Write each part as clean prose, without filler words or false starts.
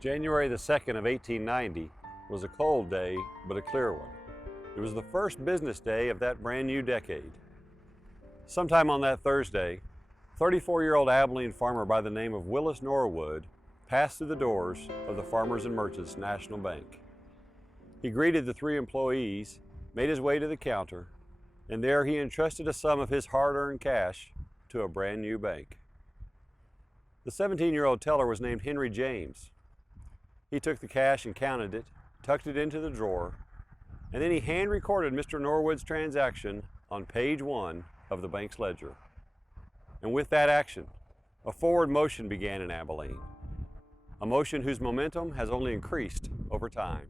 January the 2nd of 1890 was a cold day, but a clear one. It was the first business day of that brand new decade. Sometime on that Thursday, 34-year-old Abilene farmer by the name of Willis Norwood passed through the doors of the Farmers and Merchants National Bank. He greeted the three employees, made his way to the counter, and there he entrusted a sum of his hard-earned cash to a brand new bank. The 17-year-old teller was named Henry James. He took the cash and counted it, tucked it into the drawer, and then he hand-recorded Mr. Norwood's transaction on page 1 of the bank's ledger. And with that action, a forward motion began in Abilene, a motion whose momentum has only increased over time.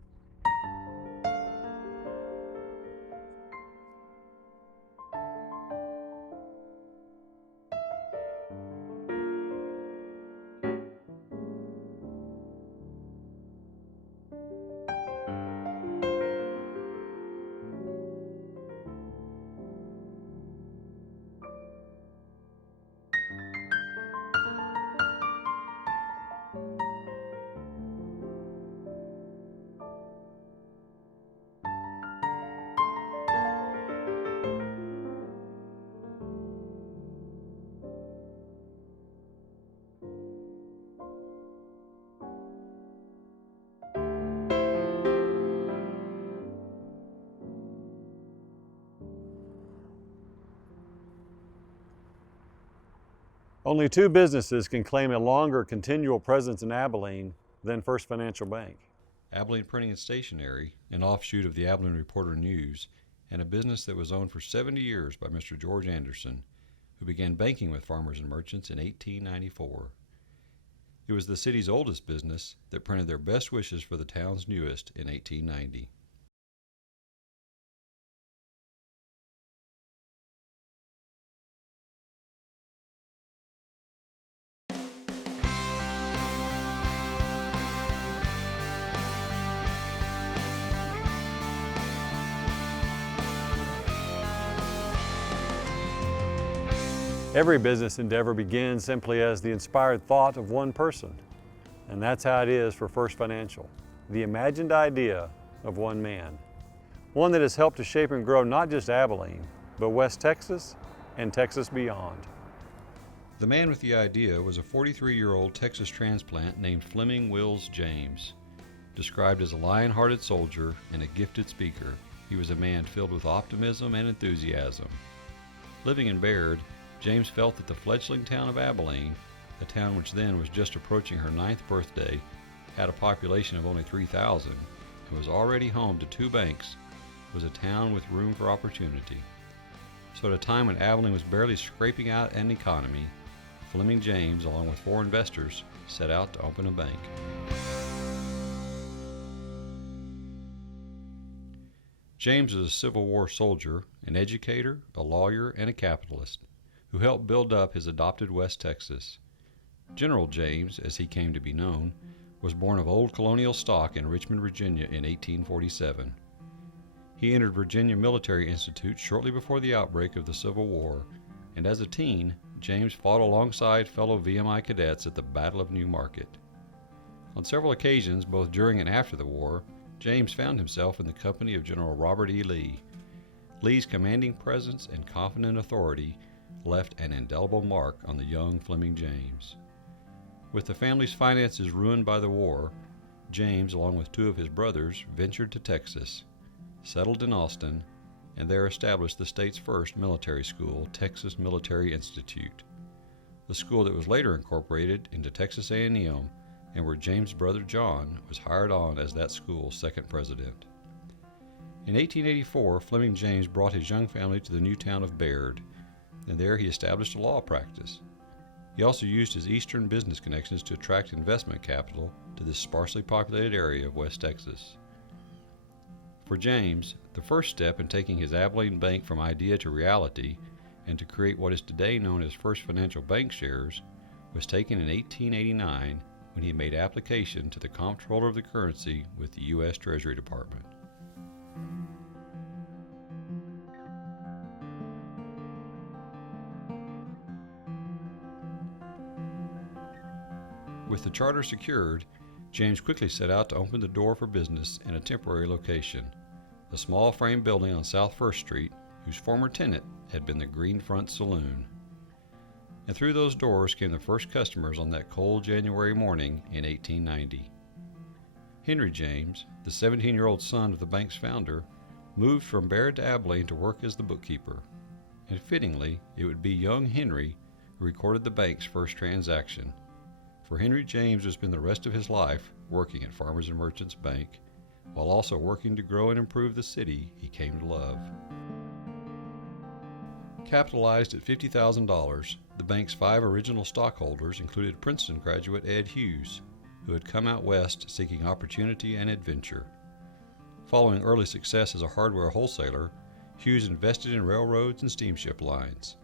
Only two businesses can claim a longer continual presence in Abilene than First Financial Bank. Abilene Printing and Stationery, an offshoot of the Abilene Reporter News, and a business that was owned for 70 years by Mr. George Anderson, who began banking with farmers and merchants in 1894. It was the city's oldest business that printed their best wishes for the town's newest in 1890. Every business endeavor begins simply as the inspired thought of one person, and that's how it is for First Financial, the imagined idea of one man, one that has helped to shape and grow not just Abilene, but West Texas and Texas beyond. The man with the idea was a 43-year-old Texas transplant named Fleming Wills James. Described as a lion-hearted soldier and a gifted speaker, he was a man filled with optimism and enthusiasm. Living in Baird, James felt that the fledgling town of Abilene, a town which then was just approaching her 9th birthday, had a population of only 3,000, and was already home to two banks, was a town with room for opportunity. So at a time when Abilene was barely scraping out an economy, Fleming James, along with 4 investors, set out to open a bank. James was a Civil War soldier, an educator, a lawyer, and a capitalist, who helped build up his adopted West Texas. General James, as he came to be known, was born of old colonial stock in Richmond, Virginia in 1847. He entered Virginia Military Institute shortly before the outbreak of the Civil War, and as a teen, James fought alongside fellow VMI cadets at the Battle of New Market. On several occasions, both during and after the war, James found himself in the company of General Robert E. Lee. Lee's commanding presence and confident authority left an indelible mark on the young Fleming James. With the family's finances ruined by the war, James, along with 2 of his brothers, ventured to Texas, settled in Austin, and there established the state's first military school, Texas Military Institute, the school that was later incorporated into Texas A&M, and where James' brother John was hired on as that school's second president. In 1884, Fleming James brought his young family to the new town of Baird, and there he established a law practice. He also used his eastern business connections to attract investment capital to this sparsely populated area of West Texas. For James, the first step in taking his Abilene Bank from idea to reality and to create what is today known as First Financial Bankshares was taken in 1889 when he made application to the Comptroller of the Currency with the U.S. Treasury Department. With the charter secured, James quickly set out to open the door for business in a temporary location, a small frame building on South First Street, whose former tenant had been the Green Front Saloon. And through those doors came the first customers on that cold January morning in 1890. Henry James, the 17-year-old son of the bank's founder, moved from Baird to Abilene to work as the bookkeeper. And fittingly, it would be young Henry who recorded the bank's first transaction. For Henry James would spend the rest of his life working at Farmers and Merchants Bank, while also working to grow and improve the city he came to love. Capitalized at $50,000, the bank's 5 original stockholders included Princeton graduate Ed Hughes, who had come out west seeking opportunity and adventure. Following early success as a hardware wholesaler, Hughes invested in railroads and steamship lines,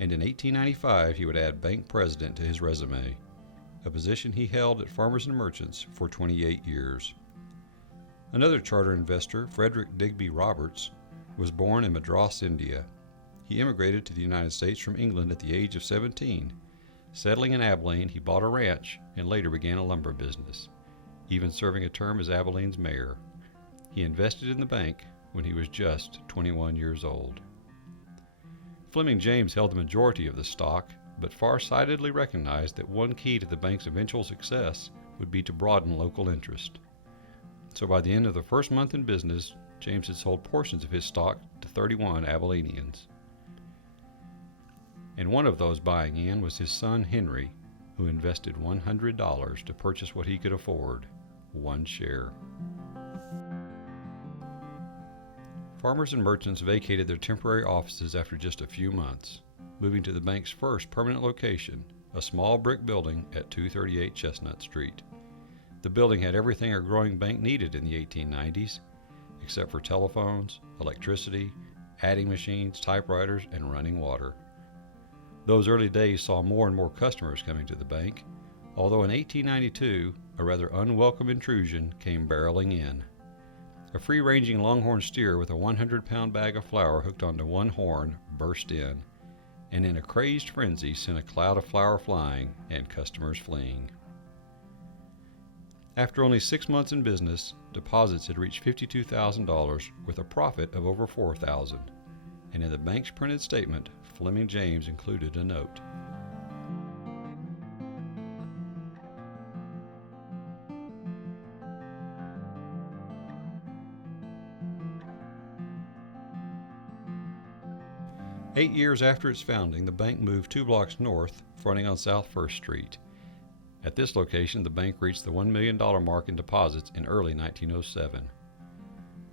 and in 1895 he would add bank president to his resume, a position he held at Farmers and Merchants for 28 years. Another charter investor, Frederick Digby Roberts, was born in Madras, India. He immigrated to the United States from England at the age of 17. Settling in Abilene, he bought a ranch and later began a lumber business, even serving a term as Abilene's mayor. He invested in the bank when he was just 21 years old. Fleming James held the majority of the stock, but far-sightedly recognized that one key to the bank's eventual success would be to broaden local interest. So by the end of the first month in business, James had sold portions of his stock to 31 Abilenians. And one of those buying in was his son Henry, who invested $100 to purchase what he could afford, 1 share. Farmers and Merchants vacated their temporary offices after just a few months, moving to the bank's first permanent location, a small brick building at 238 Chestnut Street. The building had everything a growing bank needed in the 1890s, except for telephones, electricity, adding machines, typewriters, and running water. Those early days saw more and more customers coming to the bank, although in 1892, a rather unwelcome intrusion came barreling in. A free-ranging longhorn steer with a 100-pound bag of flour hooked onto one horn burst in, and in a crazed frenzy sent a cloud of flour flying and customers fleeing. After only 6 months in business, deposits had reached $52,000 with a profit of over $4,000, and in the bank's printed statement, Fleming James included a note. "8 years after its founding, the bank moved 2 blocks north, fronting on South First Street. At this location, the bank reached the $1 million mark in deposits in early 1907.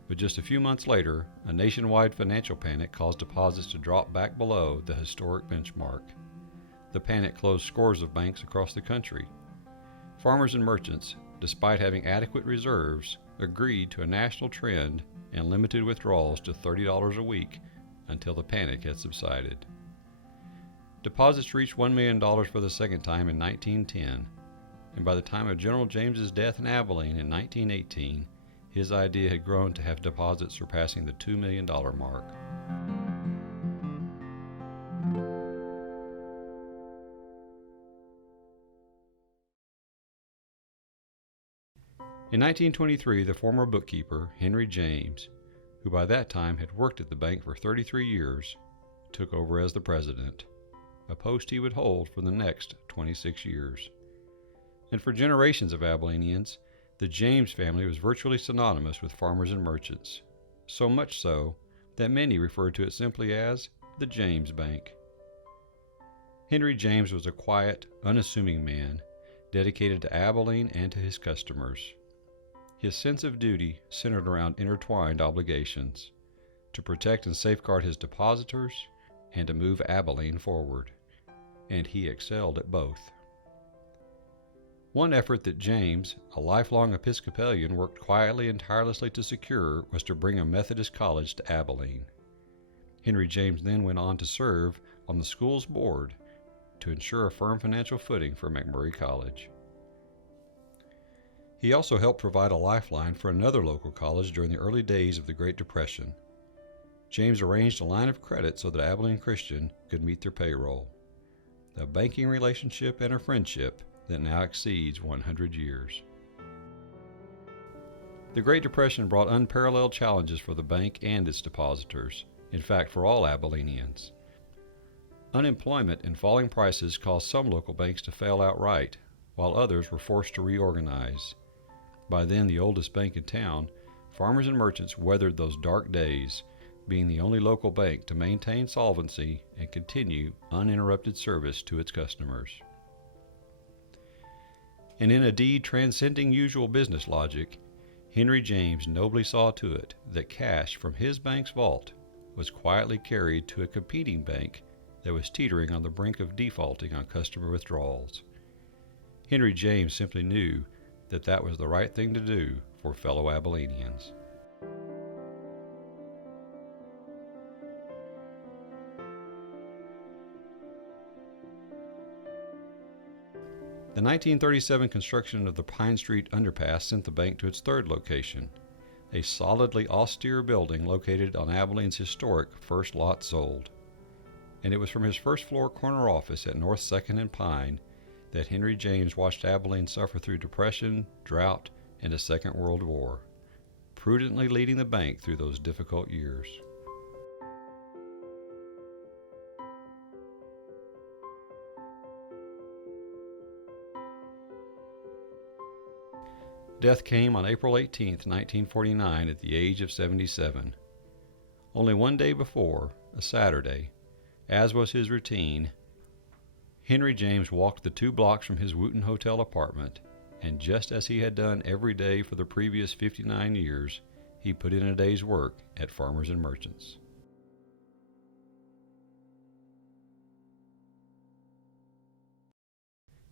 But just a few months later, a nationwide financial panic caused deposits to drop back below the historic benchmark. The panic closed scores of banks across the country. Farmers and Merchants, despite having adequate reserves, agreed to a national trend and limited withdrawals to $30 a week until the panic had subsided. Deposits reached $1 million for the second time in 1910, and by the time of General James's death in Abilene in 1918, his idea had grown to have deposits surpassing the $2 million mark. In 1923, the former bookkeeper, Henry James, who by that time had worked at the bank for 33 years, took over as the president, a post he would hold for the next 26 years. And for generations of Abilenians, the James family was virtually synonymous with Farmers and Merchants, so much so that many referred to it simply as the James Bank. Henry James was a quiet, unassuming man, dedicated to Abilene and to his customers. His sense of duty centered around intertwined obligations, to protect and safeguard his depositors and to move Abilene forward, and he excelled at both. One effort that James, a lifelong Episcopalian, worked quietly and tirelessly to secure was to bring a Methodist college to Abilene. Henry James then went on to serve on the school's board to ensure a firm financial footing for McMurray College. He also helped provide a lifeline for another local college during the early days of the Great Depression. James arranged a line of credit so that Abilene Christian could meet their payroll. A banking relationship and a friendship that now exceeds 100 years. The Great Depression brought unparalleled challenges for the bank and its depositors, in fact for all Abilenians. Unemployment and falling prices caused some local banks to fail outright, while others were forced to reorganize. By then the oldest bank in town, Farmers and Merchants weathered those dark days, being the only local bank to maintain solvency and continue uninterrupted service to its customers. And in a deed transcending usual business logic, Henry James nobly saw to it that cash from his bank's vault was quietly carried to a competing bank that was teetering on the brink of defaulting on customer withdrawals. Henry James simply knew that that was the right thing to do for fellow Abilenians. The 1937 construction of the Pine Street Underpass sent the bank to its third location, a solidly austere building located on Abilene's historic First Lot Sold. And it was from his first floor corner office at North 2nd and Pine that Henry James watched Abilene suffer through depression, drought, and a Second World War, prudently leading the bank through those difficult years. Death came on April 18, 1949, at the age of 77. Only one day before, a Saturday, as was his routine, Henry James walked the 2 blocks from his Wooten Hotel apartment, and just as he had done every day for the previous 59 years, he put in a day's work at Farmers and Merchants.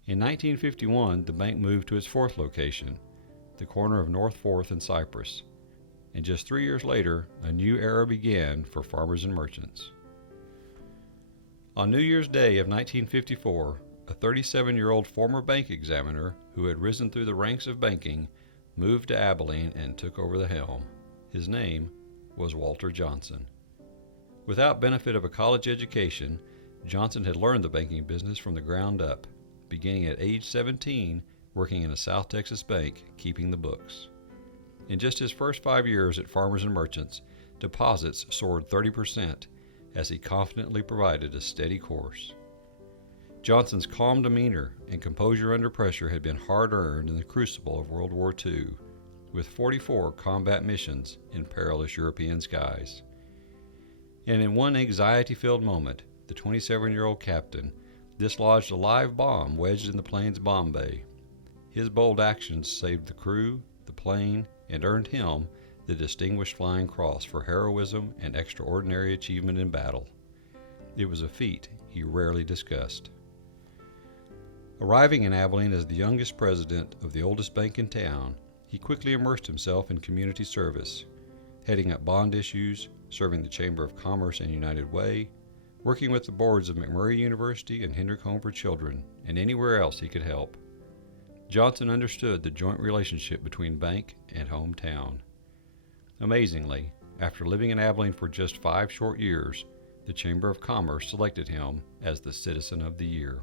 In 1951, the bank moved to its 4th location, the corner of North 4th and Cypress, and just 3 years later, a new era began for Farmers and Merchants. On New Year's Day of 1954, a 37-year-old former bank examiner who had risen through the ranks of banking moved to Abilene and took over the helm. His name was Walter Johnson. Without benefit of a college education, Johnson had learned the banking business from the ground up, beginning at age 17 working in a South Texas bank, keeping the books. In just his first 5 years at Farmers and Merchants, deposits soared 30% as he confidently provided a steady course. Johnson's calm demeanor and composure under pressure had been hard-earned in the crucible of World War II, with 44 combat missions in perilous European skies. And in one anxiety-filled moment, the 27-year-old captain dislodged a live bomb wedged in the plane's bomb bay. His bold actions saved the crew, the plane, and earned him the Distinguished Flying Cross for heroism and extraordinary achievement in battle. It was a feat he rarely discussed. Arriving in Abilene as the youngest president of the oldest bank in town, he quickly immersed himself in community service, heading up bond issues, serving the Chamber of Commerce and United Way, working with the boards of McMurray University and Hendrick Home for Children, and anywhere else he could help. Johnson understood the joint relationship between bank and hometown. Amazingly, after living in Abilene for just 5 short years, the Chamber of Commerce selected him as the Citizen of the Year.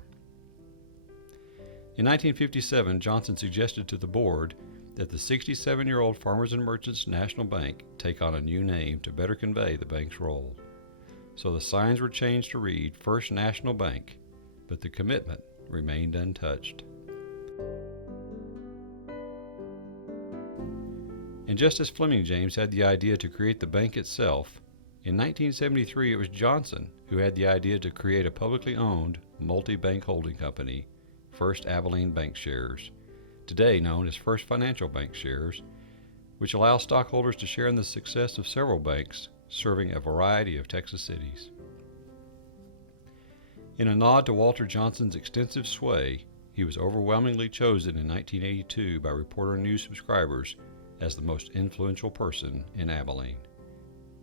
In 1957, Johnson suggested to the board that the 67-year-old Farmers and Merchants National Bank take on a new name to better convey the bank's role. So the signs were changed to read First National Bank, but the commitment remained untouched. And just as Fleming James had the idea to create the bank itself, in 1973 it was Johnson who had the idea to create a publicly owned multi-bank holding company, First Abilene Bankshares, today known as First Financial Bankshares, which allows stockholders to share in the success of several banks serving a variety of Texas cities. In a nod to Walter Johnson's extensive sway, he was overwhelmingly chosen in 1982 by Reporter News subscribers as the most influential person in Abilene,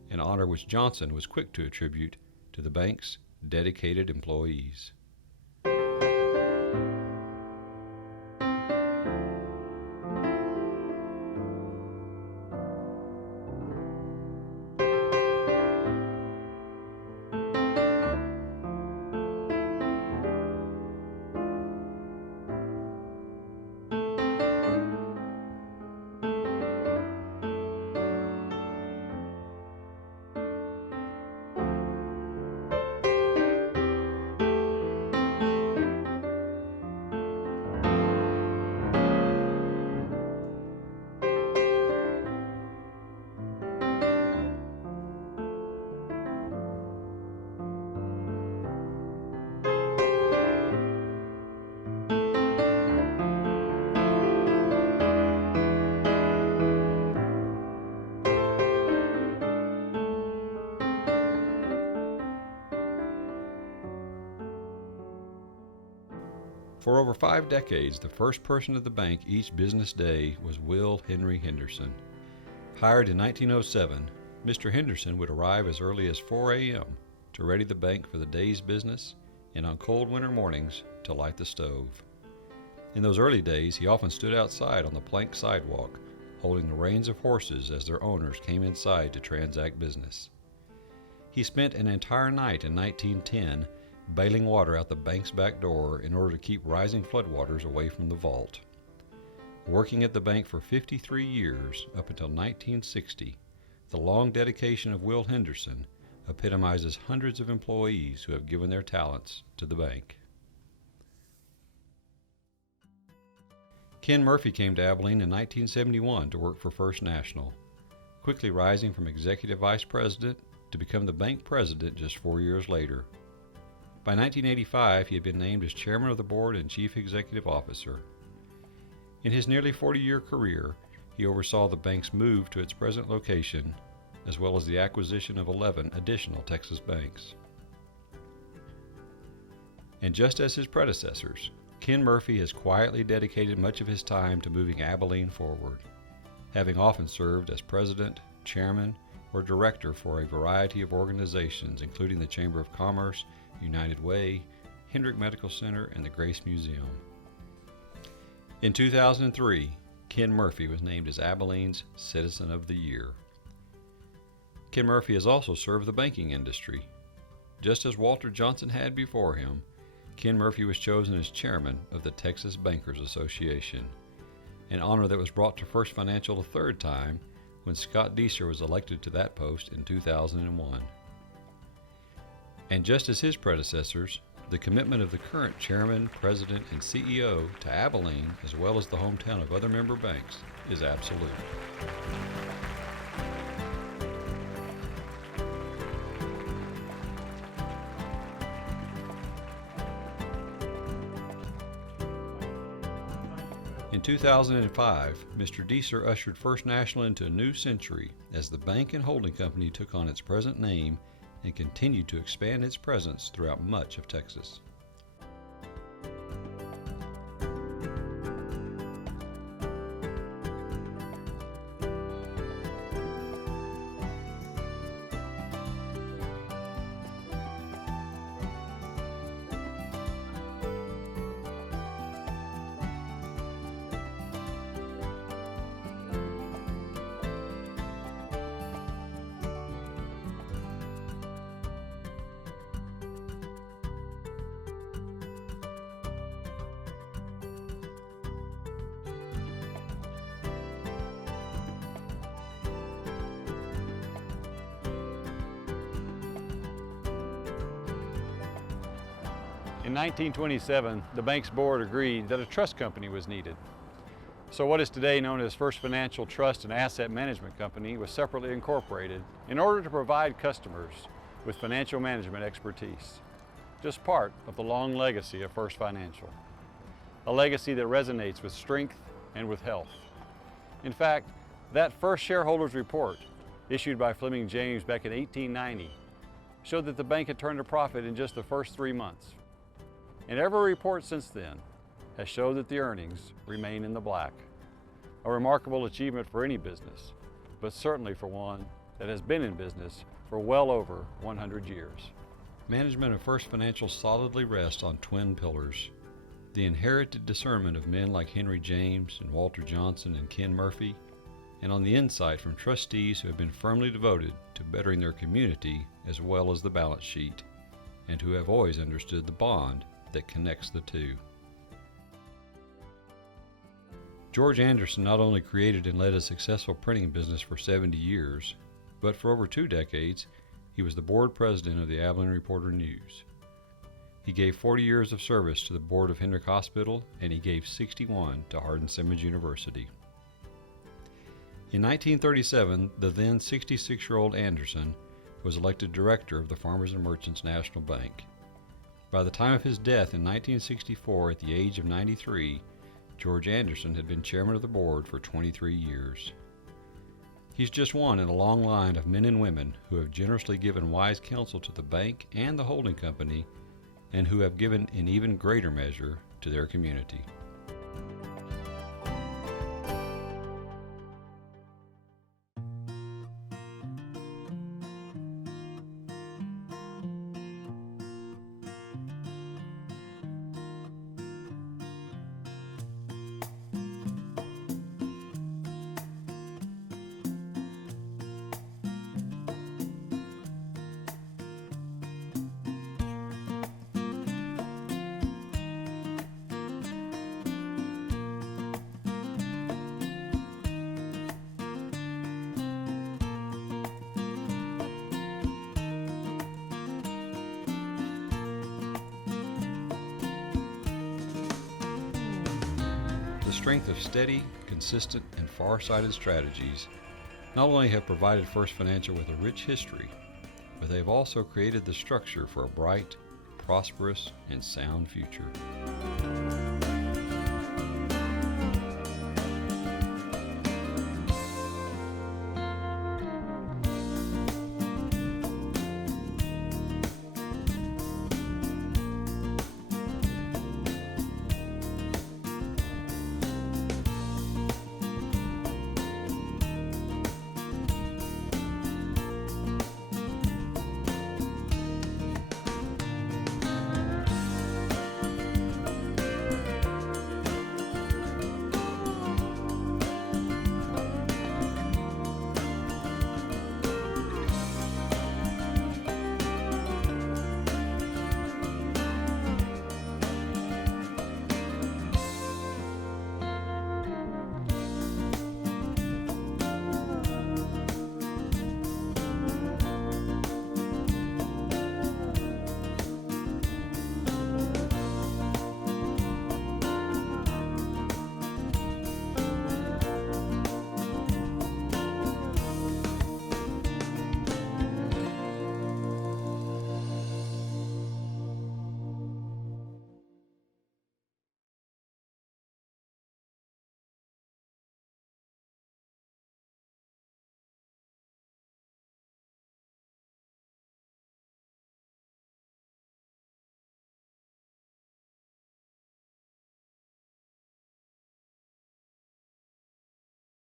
an honor which Johnson was quick to attribute to the bank's dedicated employees. For over 5 decades, the first person at the bank each business day was Will Henry Henderson. Hired in 1907, Mr. Henderson would arrive as early as 4 a.m. to ready the bank for the day's business, and on cold winter mornings to light the stove. In those early days, he often stood outside on the plank sidewalk, holding the reins of horses as their owners came inside to transact business. He spent an entire night in 1910 bailing water out the bank's back door in order to keep rising floodwaters away from the vault. Working at the bank for 53 years, up until 1960, the long dedication of Will Henderson epitomizes hundreds of employees who have given their talents to the bank. Ken Murphy came to Abilene in 1971 to work for First National, quickly rising from executive vice president to become the bank president just 4 years later. By 1985, he had been named as chairman of the board and chief executive officer. In his nearly 40-year career, he oversaw the bank's move to its present location, as well as the acquisition of 11 additional Texas banks. And just as his predecessors, Ken Murphy has quietly dedicated much of his time to moving Abilene forward, having often served as president, chairman, or director for a variety of organizations, including the Chamber of Commerce, United Way, Hendrick Medical Center, and the Grace Museum. In 2003, Ken Murphy was named as Abilene's Citizen of the Year. Ken Murphy has also served the banking industry. Just as Walter Johnson had before him, Ken Murphy was chosen as chairman of the Texas Bankers Association, an honor that was brought to First Financial a third time when Scott Deeser was elected to that post in 2001. And just as his predecessors, the commitment of the current chairman, president, and CEO to Abilene, as well as the hometown of other member banks, is absolute. In 2005, Mr. Deeser ushered First National into a new century as the bank and holding company took on its present name and continued to expand its presence throughout much of Texas. In 1927, the bank's board agreed that a trust company was needed. So what is today known as First Financial Trust and Asset Management Company was separately incorporated in order to provide customers with financial management expertise, just part of the long legacy of First Financial, a legacy that resonates with strength and with health. In fact, that first shareholders report, issued by Fleming James back in 1890, showed that the bank had turned a profit in just the first 3 months. And every report since then has showed that the earnings remain in the black. A remarkable achievement for any business, but certainly for one that has been in business for well over 100 years. Management of First Financial solidly rests on twin pillars: the inherited discernment of men like Henry James and Walter Johnson and Ken Murphy, and on the insight from trustees who have been firmly devoted to bettering their community as well as the balance sheet, and who have always understood the bond that connects the two. George Anderson not only created and led a successful printing business for 70 years, but for over 2 decades, he was the board president of the Abilene Reporter-News. He gave 40 years of service to the board of Hendrick Hospital, and he gave 61 to Hardin-Simmons University. In 1937, the then 66-year-old Anderson was elected director of the Farmers and Merchants National Bank. By the time of his death in 1964, at the age of 93, George Anderson had been chairman of the board for 23 years. He's just one in a long line of men and women who have generously given wise counsel to the bank and the holding company and who have given in even greater measure to their community. The strength of steady, consistent, and far-sighted strategies not only have provided First Financial with a rich history, but they have also created the structure for a bright, prosperous, and sound future.